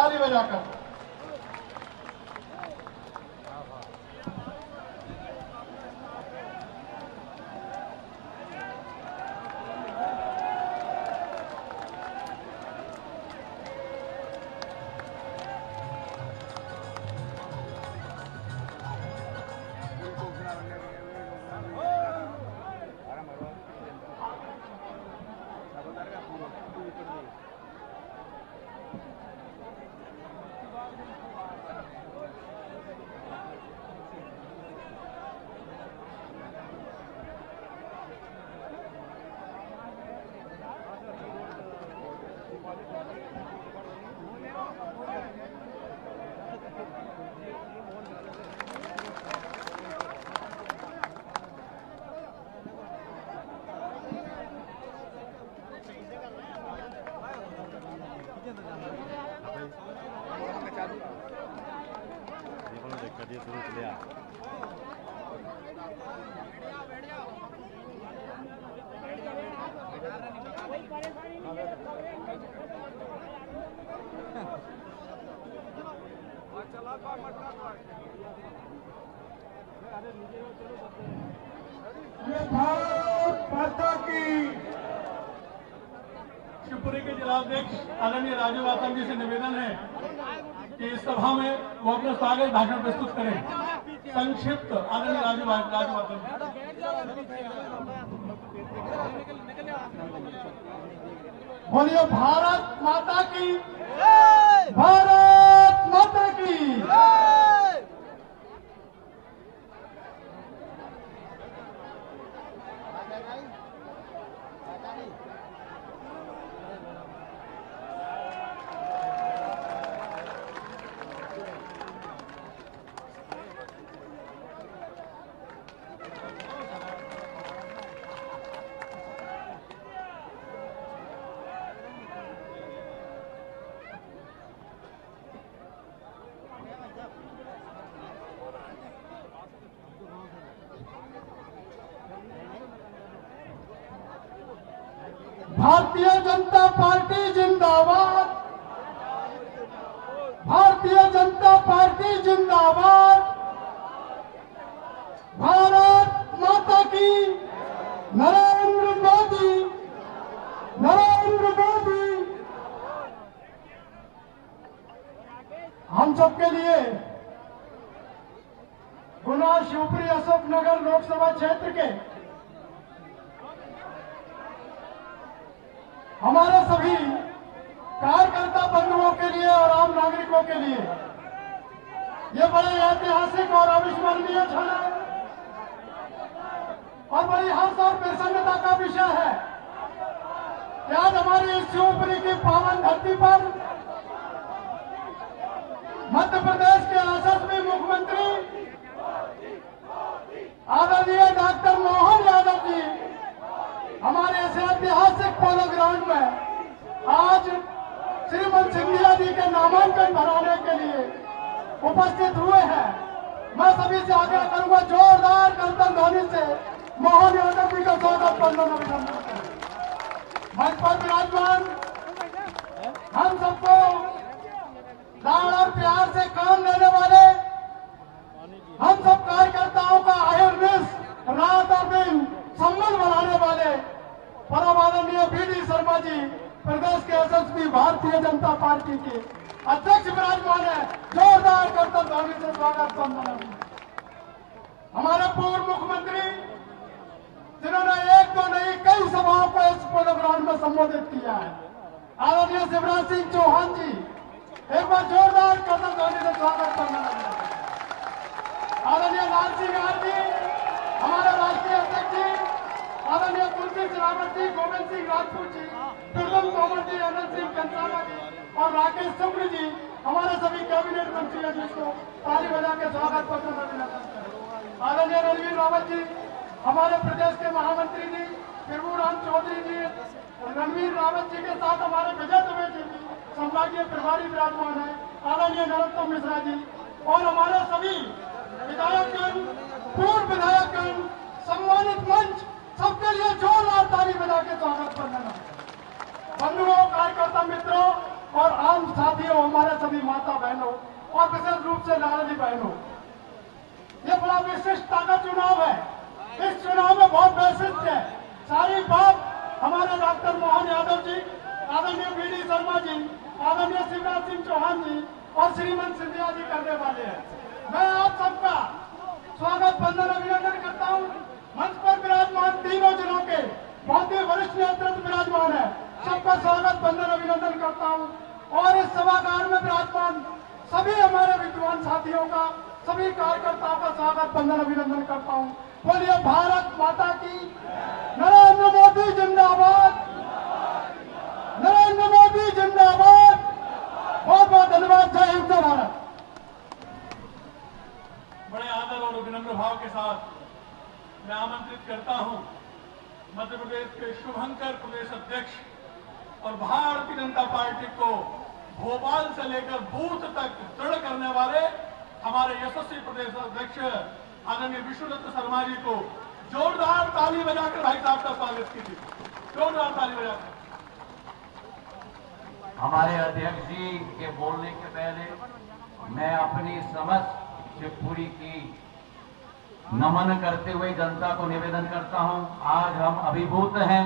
ताली बजाकर। भारत माता की। शिवपुरी के जिलाध्यक्ष आदरणीय राजू वातम जी से निवेदन है कि इस सभा में वो अपना स्वागत भाषण प्रस्तुत करें। संक्षिप्त आदरणीय राजू वातम। बोलिए भारत माता की। भारत माता की। भारतीय जनता पार्टी जिंदाबाद। भारतीय जनता पार्टी जिंदाबाद। भारत माता की। नरेंद्र मोदी। नरेंद्र मोदी। हम सबके लिए गुना शिवपुरी अशोकनगर लोकसभा क्षेत्र के हमारे सभी कार्यकर्ता बंधुओं के लिए और आम नागरिकों के लिए ये बड़े ऐतिहासिक और अविस्मरणीय क्षण है और बड़ी हर्ष और प्रसन्नता का विषय है कि आज हमारी इस शिवपुरी की पावन धरती पर मध्य प्रदेश के यशस्वी मुख्यमंत्री आदरणीय डॉक्टर मोहन यादव जी हमारे इस ऐतिहासिक पोलो ग्राउंड में आज श्रीमंत सिंधिया जी के नामांकन भराने के लिए उपस्थित हुए हैं। मैं सभी से आग्रह करूंगा जोरदार कर्तन ध्वनि से मोहन यादव जी का स्वागत वंदन अभिनंदन करें। मंच पर विराजमान हम सबको लाड़ और प्यार से काम लेने वाले हम सब कार्यकर्ताओं का अहिर्निश रात और दिन संबंध बनाने वाले परम आदरणीय बीडी शर्मा जी प्रदेश के यशस्वी भारतीय जनता पार्टी के अध्यक्ष विराजमान है। जोरदार कर्तव्य ध्वनि से स्वागत वंदन। हमारे पूर्व मुख्यमंत्री जिन्होंने एक दो नहीं कई सभाओं को इस पोलो ग्राउंड में संबोधित किया है आदरणीय शिवराज सिंह चौहान जी एक बार जोरदार कर्तव्य ध्वनि से स्वागत वंदन। आदरणीय लाल सिंह जी हमारे राष्ट्रीय अध्यक्ष जी आदरणीय तुलसी सिलावट जी गोविंद सिंह राजपूत जी दुर्गम तोमर जी अनंत सिंह कंसाला जी और राकेश शुक्ल जी हमारे सभी कैबिनेट मंत्री जिसको ताली बजा के स्वागत पत्र अभिनंदन करें। आदरणीय रणवीर रावत जी हमारे प्रदेश के महामंत्री जी प्रभुराम चौधरी जी रणवीर रावत जी के साथ हमारे विजय दुबे जी भी संभागीय प्रभारी विराजमान है। आदरणीय नरोत्तम मिश्रा जी और हमारे सभी विधायकगण पूर्व विधायकगण सम्मानित मंच सबके लिए जोरदार ताली बजा के स्वागत करना। बंधुओं कार्यकर्ता मित्रों और आम साथियों हमारे सभी मेरी माता बहनों और विशेष रूप से लाडली बहनों, ये बड़ा विशिष्टता का चुनाव है। इस चुनाव में बहुत वैशिष्ट है। सारी बात हमारे डॉक्टर मोहन यादव जी, आदरणीय बीडी शर्मा जी, आदरणीय शिवराज सिंह चौहान जी और श्रीमंत सिंधिया जी करने वाले हैं। मैं आप सबका स्वागत बंदन अभिनंदन करता हूं। मंच पर विराजमान तीनों जिलों के बहुत ही वरिष्ठ नेतृत्व विराजमान है, सबका स्वागत बंदन अभिनंदन करता हूं। और इस सभागार में विराजमान सभी हमारे विद्वान साथियों का, सभी कार्यकर्ताओं का स्वागत बंदन अभिनंदन करता हूं। बोलिए भारत माता की, नरेंद्र मोदी जिंदाबाद, नरेंद्र मोदी जिंदाबाद। बहुत बहुत धन्यवाद। जय हिंद, जय भारत। बड़े आदर और विनम्र भाव के साथ मैं आमंत्रित करता हूं मध्य प्रदेश के शुभंकर प्रदेश अध्यक्ष और भारतीय जनता पार्टी को भोपाल से लेकर बूथ तक दृढ़ करने वाले हमारे यशस्वी प्रदेश अध्यक्ष आदरणीय विष्णुदत्त शर्मा जी को जोरदार ताली बजाकर भाई साहब का स्वागत कीजिए। जोरदार ताली बजाकर। हमारे अध्यक्ष जी के बोलने के पहले मैं अपनी समझ शिवपुरी की नमन करते हुए जनता को निवेदन करता हूं। आज हम अभिभूत हैं।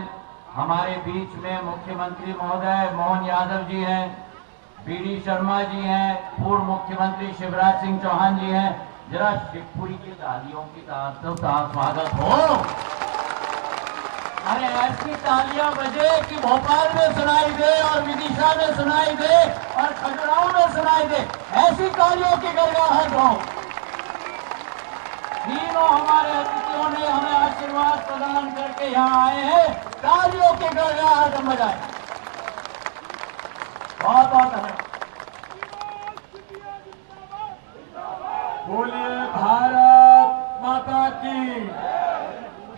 हमारे बीच में मुख्यमंत्री महोदय मोहन यादव जी हैं, बीडी शर्मा जी हैं, पूर्व मुख्यमंत्री शिवराज सिंह चौहान जी हैं। जरा शिवपुरी की तालियों की स्वागत हो। अरे ऐसी तालियां बजे कि भोपाल में सुनाई दे और विदिशा में सुनाई दे और खजुराहो में सुनाई दे। ऐसी तालियों की गड़गड़ाहट हो। तीनों हमारे अतिथियों ने हमें आशीर्वाद प्रदान करके यहाँ आए हैं। तालियों की गड़गड़ाहट बजाए। बहुत बहुत धन्यवाद। बोलिए भारत माता की,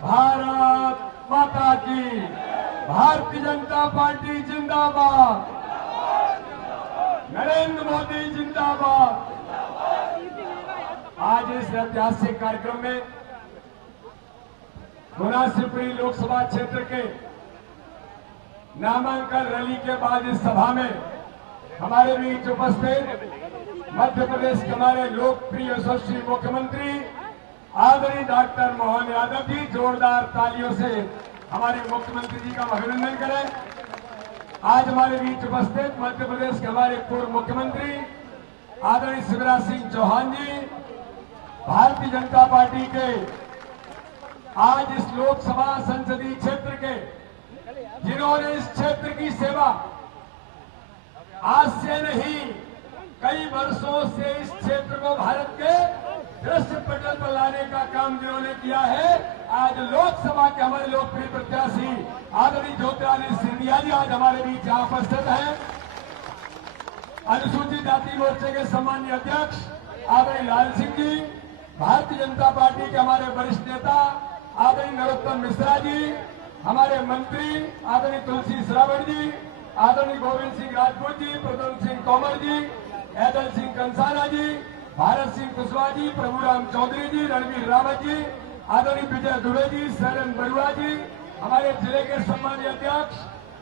भारत माता की। भारतीय जनता पार्टी जिंदाबाद, नरेंद्र मोदी जिंदाबाद। आज इस ऐतिहासिक कार्यक्रम में गुना शिवपुरी लोकसभा क्षेत्र के नामांकन रैली के बाद इस सभा में हमारे बीच उपस्थित मध्य प्रदेश के हमारे लोकप्रिय यशस्वी मुख्यमंत्री आदरणीय डॉक्टर मोहन यादव जी, जोरदार तालियों से हमारे मुख्यमंत्री जी का अभिनंदन करें। आज हमारे बीच उपस्थित मध्य प्रदेश के हमारे पूर्व मुख्यमंत्री आदरणीय शिवराज सिंह चौहान जी, भारतीय जनता पार्टी के आज इस लोकसभा संसदीय क्षेत्र के जिन्होंने इस क्षेत्र की सेवा आज से नहीं कई वर्षों से इस क्षेत्र को भारत के दृश्य पटल पर लाने का काम जिन्होंने किया है। आज लोकसभा के हमारे लोकप्रिय प्रत्याशी आदरणीय ज्योतिरादित्य सिंधिया जी आज हमारे बीच यहाँ उपस्थित हैं। अनुसूचित जाति मोर्चे के सम्मानीय अध्यक्ष आदरणीय लाल सिंह जी, भारतीय जनता पार्टी के हमारे वरिष्ठ नेता आदरणीय नरोत्तम मिश्रा जी, हमारे मंत्री आदरणीय तुलसी श्रावण जी, आदरणीय गोविंद सिंह राजपूत जी, प्रद्युम्न सिंह तोमर जी, ऐदल सिंह कंसाना जी, भारत सिंह कुशवाहा जी, प्रभुराम चौधरी जी, रणवीर रावत जी, आदरणीय विजय दुबे जी, शरण बरुआ जी, हमारे जिले के सम्मानीय अध्यक्ष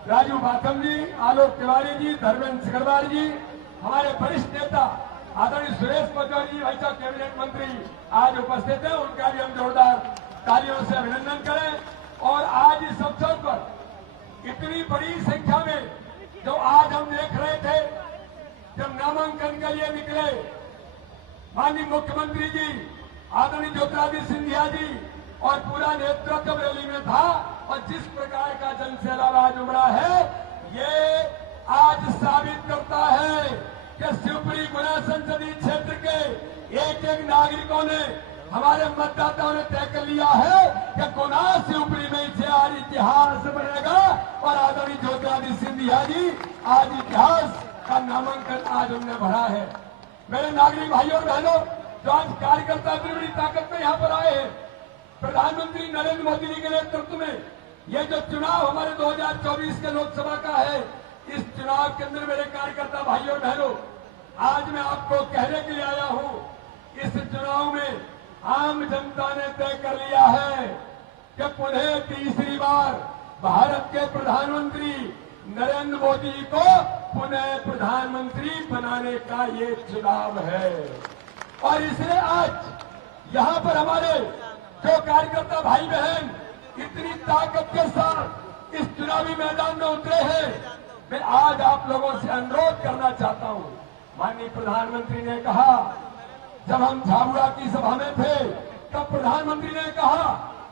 राजू बाथम जी, आलोक तिवारी जी, धर्मेंद्र सिकरवार जी, हमारे वरिष्ठ नेता आदरणीय सुरेश पटवारी जी, भाई साहब कैबिनेट मंत्री आज उपस्थित है। उनका भी हम जोरदार तालियों से अभिनंदन करें। और आज इस अवसर पर इतनी बड़ी संख्या में जो आज हम देख रहे थे, जब नामांकन के लिए निकले माननीय मुख्यमंत्री जी आदरणीय ज्योतिरादित्य सिंधिया जी और पूरा नेतृत्व रैली में था, और जिस प्रकार का जनसैलाब आज उमड़ा है, ये आज साबित करता है कि शिवपुरी गुना संसदीय क्षेत्र के एक एक नागरिकों ने, हमारे मतदाताओं ने तय कर लिया है कि गुना शिवपुरी में इसे आज इतिहास बनेगा। और आदरणीय ज्योतिरादित्य सिंधिया जी आज इतिहास का नामांकन आज उन्होंने भरा है। मेरे नागरिक भाइयों और बहनों, जो आज कार्यकर्ता इतनी बड़ी ताकत में यहाँ पर आए हैं, प्रधानमंत्री नरेंद्र मोदी जी के नेतृत्व में ये जो चुनाव हमारे 2024 के लोकसभा का है, इस चुनाव के अंदर मेरे कार्यकर्ता भाइयों और बहनों, आज मैं आपको कहने के लिए आया हूँ, इस चुनाव में आम जनता ने तय कर लिया है कि पुनः तीसरी बार भारत के प्रधानमंत्री नरेंद्र मोदी को पुनः प्रधानमंत्री बनाने का ये चुनाव है। और इसलिए आज यहां पर हमारे जो कार्यकर्ता भाई बहन इतनी ताकत के साथ इस चुनावी मैदान में उतरे हैं, मैं आज आप लोगों से अनुरोध करना चाहता हूं। माननीय प्रधानमंत्री ने कहा, जब हम झाबुआ की सभा में थे तब प्रधानमंत्री ने कहा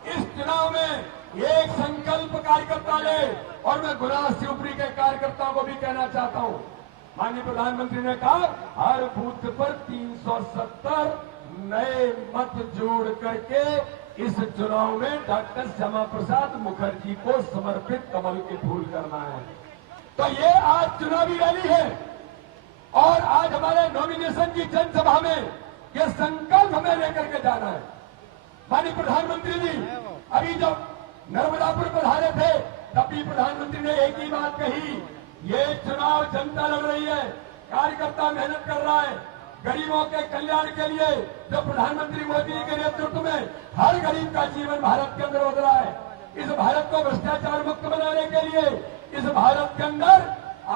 इस चुनाव में एक संकल्प कार्यकर्ता ले, और मैं गुना शिवपुरी के कार्यकर्ताओं को भी कहना चाहता हूं। माननीय प्रधानमंत्री ने कहा हर बूथ पर 370 नए मत जोड़ करके इस चुनाव में डॉक्टर श्यामा प्रसाद मुखर्जी को समर्पित कमल के फूल करना है। तो ये आज चुनावी रैली है और आज हमारे नॉमिनेशन की जनसभा में ये संकल्प हमें लेकर के जाना है। माननीय प्रधानमंत्री जी अभी जब नर्मदापुर पधारे थे तब भी प्रधानमंत्री ने एक ही बात कही, ये चुनाव जनता लड़ रही है, कार्यकर्ता मेहनत कर रहा है गरीबों के कल्याण के लिए। जो प्रधानमंत्री मोदी जी के नेतृत्व में हर गरीब का जीवन भारत के अंदर बदला है, इस भारत को भ्रष्टाचार मुक्त बनाने के लिए, इस भारत के अंदर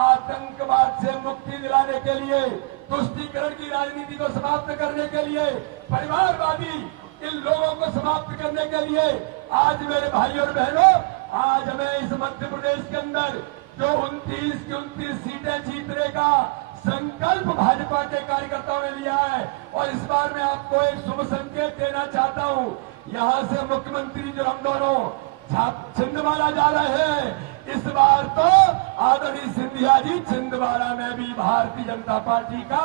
आतंकवाद से मुक्ति दिलाने के लिए, तुष्टीकरण की राजनीति को समाप्त करने के लिए, परिवारवादी इन लोगों को समाप्त करने के लिए आज मेरे भाई और बहनों, आज हमें इस मध्य प्रदेश के अंदर जो 29 की 29 सीटें जीतने का संकल्प भाजपा के कार्यकर्ताओं ने लिया है। और इस बार मैं आपको एक शुभ संकेत देना चाहता हूं। यहां से मुख्यमंत्री जो हम दोनों छिंदवाड़ा जा रहे हैं, इस बार तो आदरणीय सिंधिया जी छिंदवाड़ा में भी भारतीय जनता पार्टी का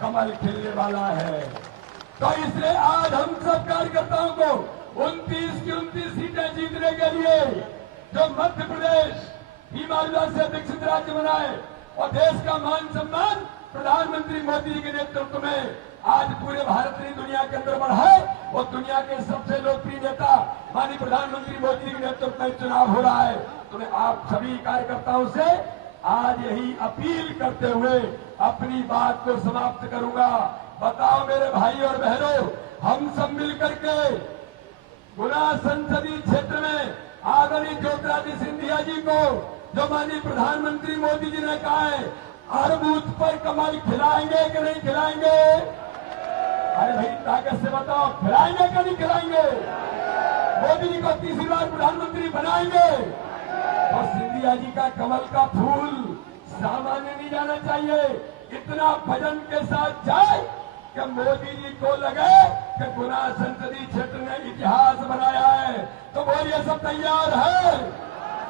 कमल खिलने वाला है। तो इसलिए आज हम सब कार्यकर्ताओं को 29 की 29 सीटें जीतने के लिए जो मध्य प्रदेश ईमानदारी से विकसित राज्य बनाए और देश का मान सम्मान प्रधानमंत्री मोदी जी के नेतृत्व में आज पूरे भारत ने दुनिया के अंदर बढ़ाए और दुनिया के सबसे लोकप्रिय नेता माननीय प्रधानमंत्री मोदी जी के नेतृत्व में चुनाव हो रहा है। तो मैं आप सभी कार्यकर्ताओं से आज यही अपील करते हुए अपनी बात को समाप्त करूंगा। बताओ मेरे भाई और बहनों, हम सब मिलकर के गुना संसदीय क्षेत्र में आदरणीय ज्योतिरादित्य सिंधिया जी को जो माननीय प्रधानमंत्री मोदी जी ने कहा है हर बूथ पर कमल खिलाएंगे कि नहीं खिलाएंगे? अरे भाई ताकत से बताओ, खिलाएंगे कि नहीं खिलाएंगे? मोदी जी को तीसरी बार प्रधानमंत्री बनाएंगे तो सिंधिया जी का कमल का फूल सामान्य नहीं जाना चाहिए, इतना भजन के साथ जाए कि मोदी जी को लगे कि गुना संसदीय क्षेत्र ने इतिहास बनाया है। तो बोलिए सब तैयार है?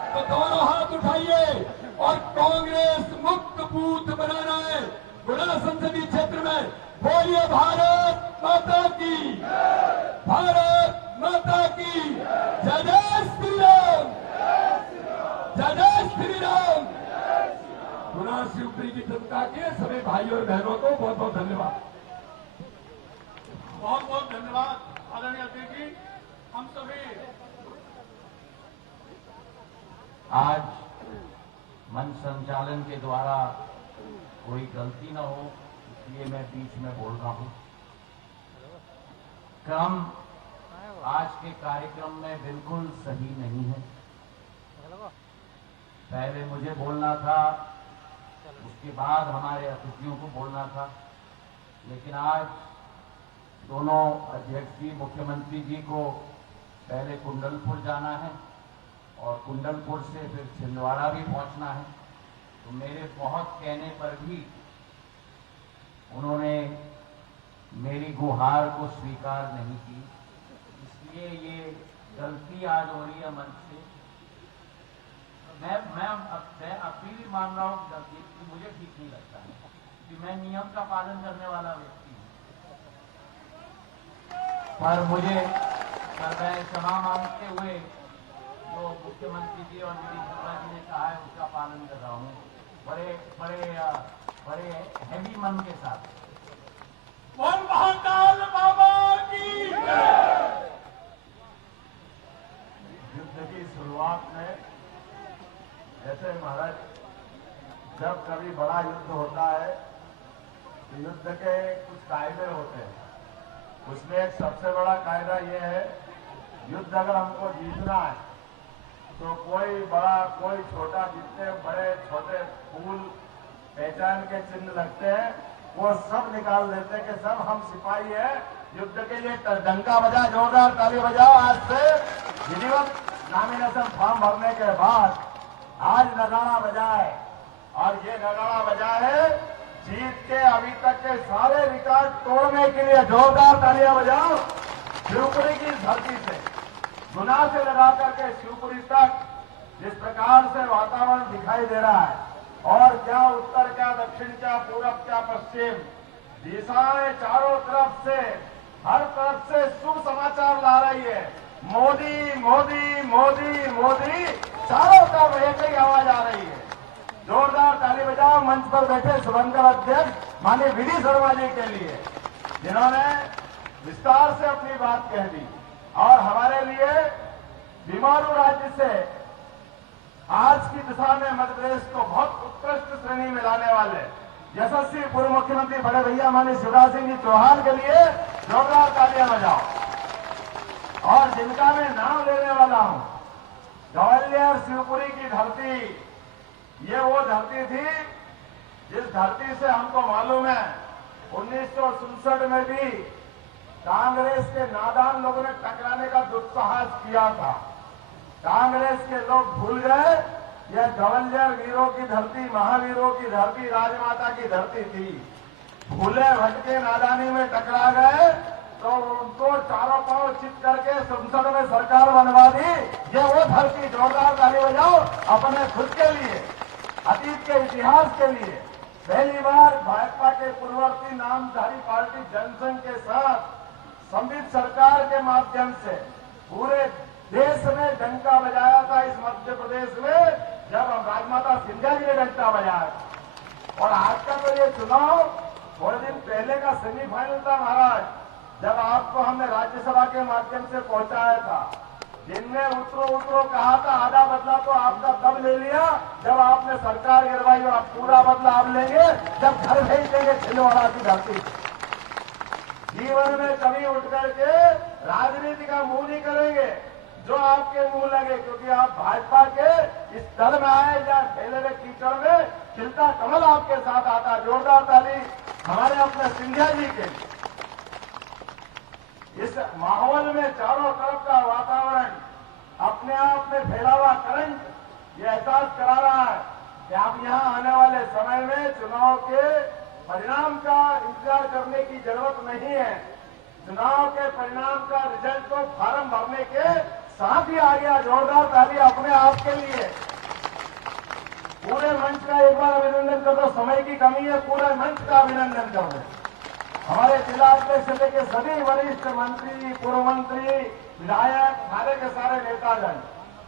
तो दोनों हाथ उठाइए और कांग्रेस मुक्त बूथ बनाना है गुना संसदीय क्षेत्र में। बोलिए भारत माता की, भारत माता की जय, जय श्री राम, जय जय श्री राम। गुना शिवपुरी की जनता के सभी भाई और बहनों को बहुत बहुत धन्यवाद। बहुत बहुत धन्यवाद आदरणीय अध्यक्ष जी। हम सभी आज मंच संचालन के द्वारा कोई गलती न हो इसलिए मैं बीच में बोल रहा हूं। क्रम आज के कार्यक्रम में बिल्कुल सही नहीं है। पहले मुझे बोलना था, उसके बाद हमारे अतिथियों को बोलना था, लेकिन आज दोनों अध्यक्ष जी मुख्यमंत्री जी को पहले कुंडलपुर जाना है और कुंडलपुर से फिर छिंदवाड़ा भी पहुंचना है। तो मेरे बहुत कहने पर भी उन्होंने मेरी गुहार को स्वीकार नहीं की, इसलिए ये गलती आज हो रही है मंच से। मैं अभी भी मान रहा हूँ गलती, मुझे ठीक नहीं लगता है कि मैं नियम का पालन करने वाला व्यक्ति हूँ, पर मैं क्षमा मांगते हुए जो मुख्यमंत्री जी और मेरी सभा जी ने कहा है उसका पालन कर रहा हूँ बड़े हैवी मन के साथ। वन महाकाल बाबा की युद्ध की शुरुआत में जैसे महाराज जब कभी बड़ा युद्ध होता है तो युद्ध के कुछ कायदे होते हैं। उसमें एक सबसे बड़ा कायदा यह है, युद्ध अगर हमको जीतना है तो कोई बड़ा कोई छोटा, जितने बड़े छोटे फूल पहचान के चिन्ह लगते हैं वो सब निकाल देते हैं कि सब हम सिपाही हैं। युद्ध के लिए डंका बजा, जोरदार ताली बजाओ। आज से विधिवत नॉमिनेशन फॉर्म भरने के बाद आज नगाड़ा बजाए, और ये नगाड़ा बजा है जीत के अभी तक के सारे रिकॉर्ड तोड़ने के लिए। जोरदार तालियां बजाओ। शिवपुरी की धरती से गुना से लगा करके शिवपुरी तक जिस प्रकार से वातावरण दिखाई दे रहा है, और क्या उत्तर, क्या दक्षिण, क्या पूरब, क्या पश्चिम, दिशाएं चारों तरफ से, हर तरफ से शुभ समाचार ला रही है। मोदी मोदी मोदी मोदी, चारों तरफ एक ही आवाज आ रही है। जोरदार ताली बजाओ मंच पर बैठे शुभंकर अध्यक्ष माननीय वीडी शर्मा जी के लिए, जिन्होंने विस्तार से अपनी बात कह दी और हमारे लिए बीमारू राज्य से आज की दिशा में मध्य प्रदेश को बहुत उत्कृष्ट श्रेणी में लाने वाले यशस्वी पूर्व मुख्यमंत्री बड़े भैया माननीय शिवराज सिंह जी चौहान के लिए जोरदार तालियां बजाओ। और जिनका मैं नाम लेने वाला हूं, ग्वालियर शिवपुरी की धरती, ये वो धरती थी जिस धरती से हमको मालूम है 1967 में भी कांग्रेस के नादान लोगों ने टकराने का दुस्साहस किया था। कांग्रेस के लोग भूल गए यह ग्वालियर वीरों की धरती, महावीरों की धरती, राजमाता की धरती थी। भूले भटके नादानी में टकरा गए तो उनको चारों पांव चित करके संसद में सरकार बनवा दी। ये वो धरती। जोरदार ताली बजाओ अपने खुद के लिए, अतीत के इतिहास के लिए। पहली बार भाजपा के पूर्ववर्ती नामधारी पार्टी जनसंघ के साथ संवित सरकार के माध्यम से पूरे देश में डंका बजाया था। इस मध्य प्रदेश में जब राजमाता सिंधिया जी ने डंका बजाया था। और आज का तो ये चुनाव थोड़े दिन पहले का सेमीफाइनल था महाराज, जब आपको हमने राज्यसभा के माध्यम से पहुंचाया था। जिनने उतरो उतरो कहा था, आधा बदला तो आपका तब ले लिया जब आपने सरकार गिरवाई, और पूरा बदला आप लेंगे जब घर भेज देंगे छिंदवाड़ा की धरती। जीवन में कभी उठ करके राजनीति का मुंह नहीं करेंगे जो आपके मुंह लगे, क्योंकि आप भाजपा के इस दल में आए या फैले हुए कीचड़ में खिलता कमल आपके साथ आता। जोरदार ताली हमारे अपने सिंधिया जी के। इस माहौल में चारों तरफ का वातावरण अपने आप में फैला हुआ करंट ये एहसास करा रहा है कि आप यहां आने वाले समय में चुनाव के परिणाम का इंतजार करने की जरूरत नहीं है। चुनाव के परिणाम का रिजल्ट तो फार्म भरने के साथ ही आ गया। जोरदार ताली अपने आप के लिए। पूरे मंच का एक बार अभिनंदन कर दो। समय की कमी है, पूरे मंच का अभिनंदन कर दो। हमारे जिला अध्यक्ष से लेकर सभी वरिष्ठ मंत्री, पूर्व मंत्री, विधायक, सारे के सारे नेतागण।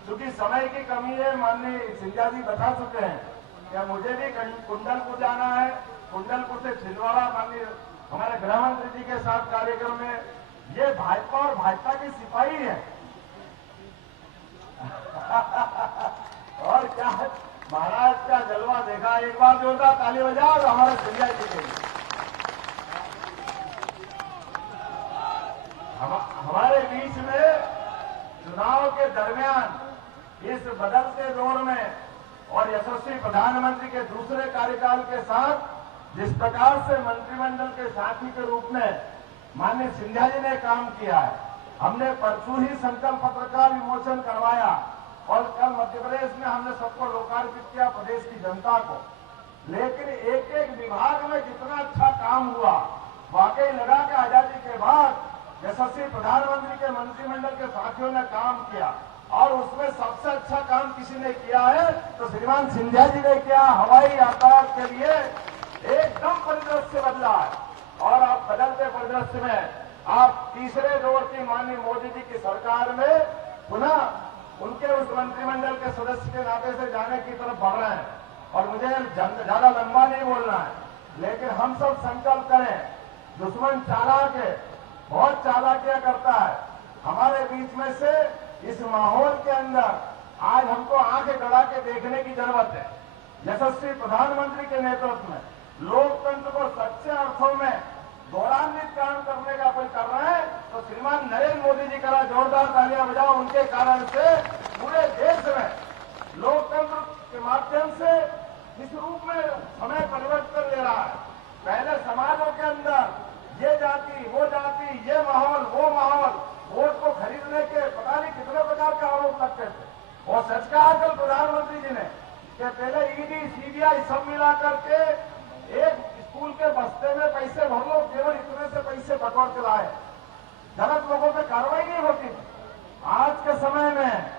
क्योंकि समय की कमी है, माननीय सिंधिया जी बता चुके हैं कि मुझे भी कुंडलपुर जाना है। कुंडलपुर से छिंदवाड़ा माननीय हमारे गृह मंत्री जी के साथ कार्यक्रम में। ये भाजपा और भाजपा की सिपाही है। और क्या महाराज का जलवा देखा। एक बार जोरदार ताली बजाओ और हमारे सिंधिया जी के लिए। हमारे बीच में चुनाव के दरमियान इस बदलते दौर में और यशस्वी प्रधानमंत्री के दूसरे कार्यकाल के साथ जिस प्रकार से मंत्रिमंडल के साथी के रूप में माननीय सिंधिया जी ने काम किया है, हमने परसों ही संकल्प पत्र का विमोचन करवाया और कल मध्य प्रदेश में हमने सबको लोकार्पित किया, प्रदेश की जनता को। लेकिन एक एक विभाग में जितना अच्छा काम हुआ, वाकई लगा कि आजादी के बाद यशस्वी प्रधानमंत्री के मंत्रिमंडल के साथियों ने काम किया और उसमें सबसे अच्छा काम किसी ने किया है तो श्रीमान सिंधिया जी ने किया। हवाई यातायात के लिए एकदम परिदृश्य बदला है और आप बदलते परिदृश्य में आप तीसरे दौर की माननीय मोदी जी की सरकार में पुनः उनके उस मंत्रिमंडल के सदस्य के नाते से जाने की तरफ बढ़ रहे हैं। और मुझे ज्यादा लंबा नहीं बोलना है, लेकिन हम सब संकल्प करें। दुश्मन चालाक है, बहुत चालाकियां करता है। हमारे बीच में से इस माहौल के अंदर आज हमको आंखें गड़ा के देखने की जरूरत है। यशस्वी प्रधानमंत्री के नेतृत्व में लोकतंत्र को सच्चे अर्थों में गौरवान्वित काम करने का अपन कर रहे हैं तो श्रीमान नरेंद्र मोदी जी का जोरदार तालियां बजाओ। उनके कारण से पूरे देश में लोकतंत्र के माध्यम से इस इस रूप में समय परिवर्तन ले रहा है। पहले समाजों के अंदर ये जाति, वो जाति, ये माहौल, वो माहौल, वोट को खरीदने के पता नहीं कितने प्रकार के आरोप लगते थे। और सच कहा कल प्रधानमंत्री जी ने कि पहले ईडी, सीबीआई सब मिला करके एक स्कूल के बस्ते में पैसे भर लो, केवल इतने से पैसे बटोर के लाए। गलत लोगों पे कार्रवाई नहीं होती। आज के समय में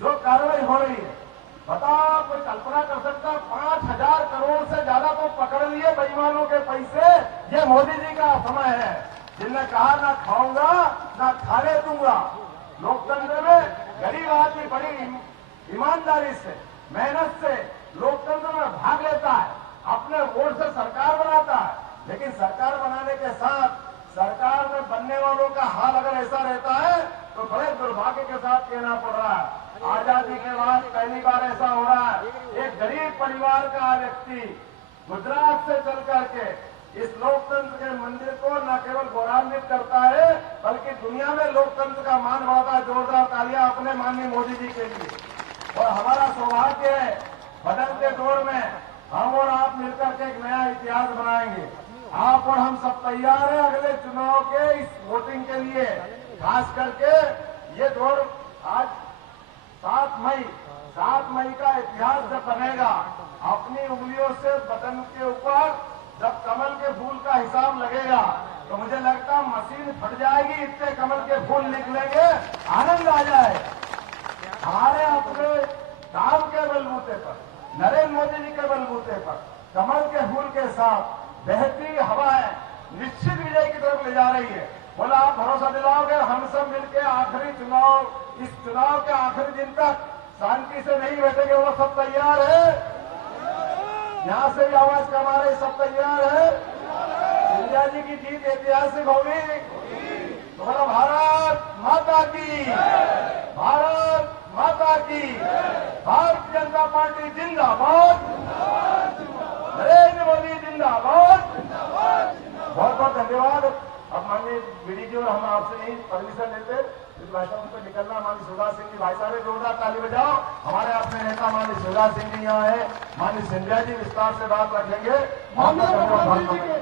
जो कार्रवाई हो रही है, बता कोई कल्पना कर सकता, 5,000 करोड़ से ज्यादा तो पकड़ लिए बेईमानों के पैसे। ये मोदी जी का समय है, जिनने कहा ना खाऊंगा ना खाने दूंगा। लोकतंत्र में गरीब आदमी बड़ी ईमानदारी से, मेहनत से लोकतंत्र में भाग लेता है, अपने वोट से सरकार बनाता है। लेकिन सरकार बनाने के साथ सरकार में बनने वालों का हाल अगर ऐसा रहता है तो बड़े दुर्भाग्य के साथ कहना पड़ रहा है। आजादी के बाद पहली बार ऐसा हो रहा है, एक गरीब परिवार का व्यक्ति गुजरात से चल करके इस लोकतंत्र के मंदिर को न केवल गौरवान्वित करता है, बल्कि दुनिया में लोकतंत्र का मान बढ़ाता है। जोरदार तालियां अपने माननीय मोदी जी के लिए। और हमारा सौभाग्य है, बदलते दौर में हम और आप मिलकर के एक नया इतिहास बनाएंगे। आप और हम सब तैयार हैं अगले चुनाव के इस वोटिंग के लिए। खास करके ये दौर आज 7 मई का इतिहास जब बनेगा, अपनी उंगलियों से बटन के ऊपर जब कमल के फूल का हिसाब लगेगा तो मुझे लगता मशीन फट जाएगी, इतने कमल के फूल निकलेंगे, आनंद आ जाए। हमारे अपने काम के बलबूते पर, नरेंद्र मोदी जी के बलबूते पर कमल के फूल के साथ बहती हवाएं निश्चित विजय की तरफ ले जा रही है। बोला आप भरोसा दिलाओगे, हम सब मिलकर आखिरी चुनाव, इस चुनाव के आखिरी दिन तक शांति से नहीं बैठेंगे। वो सब तैयार है? यहां से भी आवाज कमा रहे, सब तैयार है? सिंधिया जी की जीत ऐतिहासिक होगी तो बोला भारत माता की, भारत माता की, भारतीय जनता पार्टी जिंदाबाद, नरेंद्र मोदी जिंदाबाद। बहुत बहुत धन्यवाद। अब माननीय बीडी जी और हम आपसे नहीं परमिशन लेते, इस भाषा पर निकलना। माननीय शिवराज सिंह जी, भाई साहब जोरदार ताली बजाओ। हमारे अपने नेता माननीय शिवराज सिंह जी यहाँ है, माननीय सिंधिया जी विस्तार से बात रखेंगे। माननीय मुख्यमंत्री जी के